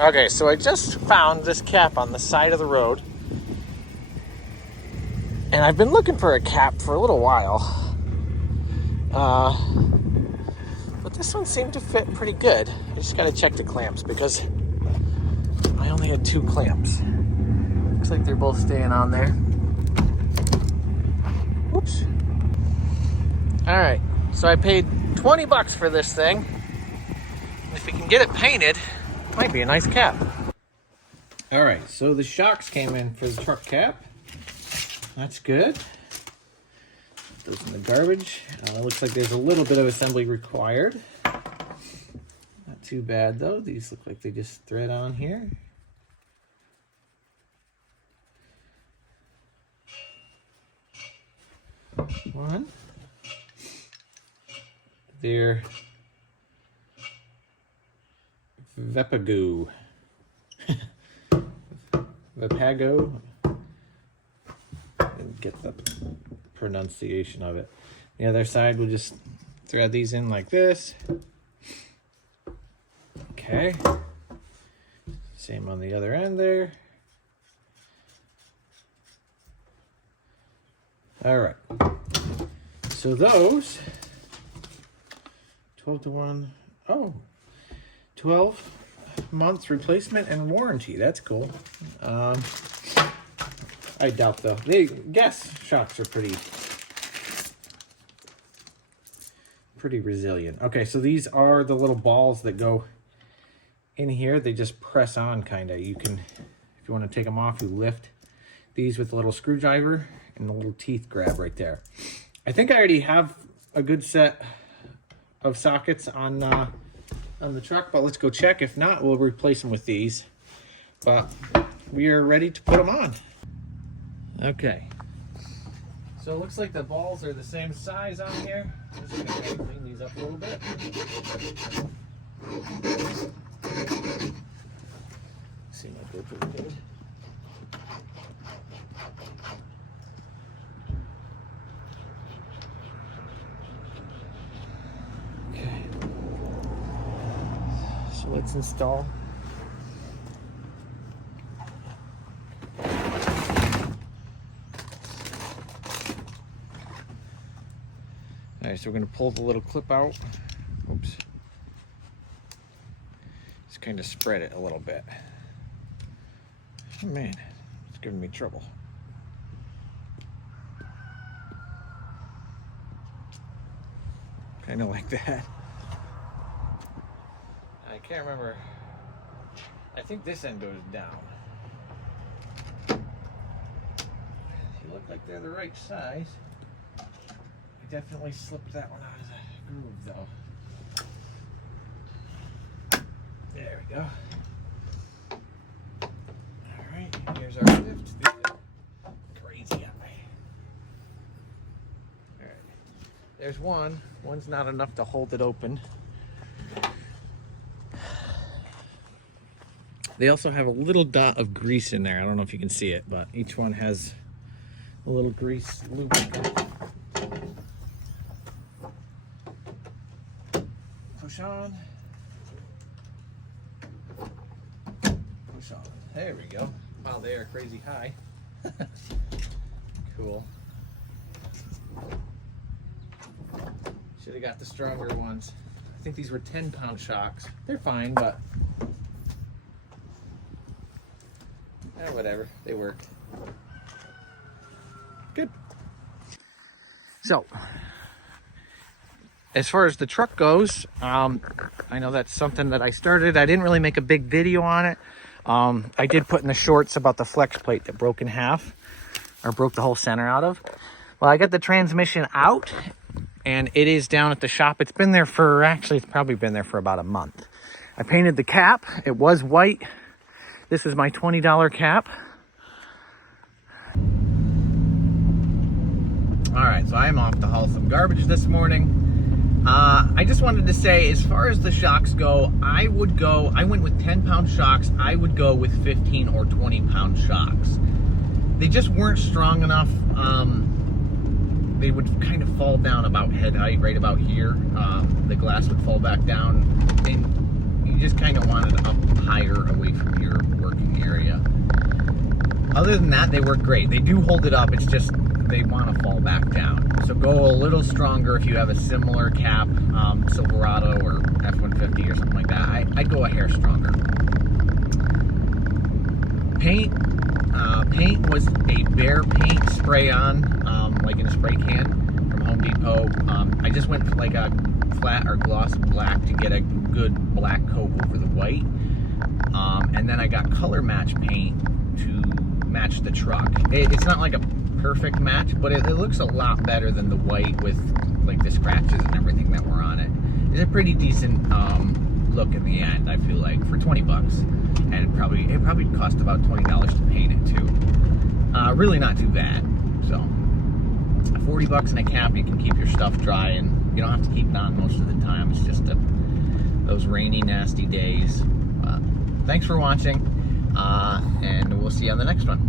Okay, so I just found this cap on the side of the road. And I've been looking for a cap for a little while. But this one seemed to fit pretty good. I just gotta check the clamps because I only had 2 clamps. Looks like they're both staying on there. Whoops. All right, so I paid 20 bucks for this thing. If we can get it painted, it might be a nice cap. All right, so the shocks came in for the truck cap. That's good. Put those in the garbage. It looks like there's a little bit of assembly required. Not too bad though. These look like they just thread on here. One. They're Vepago. Vepago. Didn't get the pronunciation of it. The other side, we'll just thread these in like this. Okay. Same on the other end there. All right. So those 12 to 1. Oh, 12 months replacement and warranty. That's cool. I doubt though. The gas shocks are pretty resilient. Okay, so these are the little balls that go in here. They just press on kind of. You can, if you want to take them off, you lift these with a little screwdriver and the little teeth grab right there. I think I already have a good set of sockets on the truck, but let's go check. If not, we'll replace them with these. But we are ready to put them on. Okay. So it looks like the balls are the same size on here. Just gonna clean these up a little bit. See my GoPro good. Okay. So let's install. All right, so we're going to pull the little clip out. Oops. Just kind of spread it a little bit. Oh man, it's giving me trouble. Kind of like that. I can't remember. I think this end goes down. They look like they're the right size. Definitely slipped that one out of the groove though. There we go. Alright, here's our lift. Crazy on me. Alright. There's one. One's not enough to hold it open. They also have a little dot of grease in there. I don't know if you can see it, but each one has a little grease lubricant. Push on. Push on. There we go. Wow, they are crazy high. Cool. Should have got the stronger ones. I think these were 10-pound shocks. They're fine, but whatever. They work. Good. So, as far as the truck goes, I know that's something that I started. I didn't really make a big video on it. I did put in the shorts about the flex plate that broke in half, or broke the whole center out of. Well, I got the transmission out, and it is down at the shop. It's been there for, actually, it's probably been there for about a month. I painted the cap. It was white. This is my $20 cap. All right, so I'm off to haul some garbage this morning. I just wanted to say, as far as the shocks go, I went with 10-pound shocks. I would go with 15 or 20-pound shocks. They just weren't strong enough. They would kind of fall down about head height, right about here. The glass would fall back down, and you just kind of wanted up higher away Other than that, they work great. They do hold it up, it's just they want to fall back down. So go a little stronger if you have a similar cap, Silverado or F-150 or something like that. I'd go a hair stronger. Paint was a Bear paint spray-on, like in a spray can from Home Depot. I just went for like a flat or gloss black to get a good black coat over the white. And then I got color match paint to match the truck. It's not like a perfect match, but it looks a lot better than the white with like the scratches and everything that were on it. It's a pretty decent look in the end, I feel like, for 20 bucks. And it probably cost about $20 to paint it too. Really not too bad. So 40 bucks in a cap, you can keep your stuff dry, and you don't have to keep it on most of the time. It's just those rainy, nasty days. Thanks for watching, and we'll see you on the next one.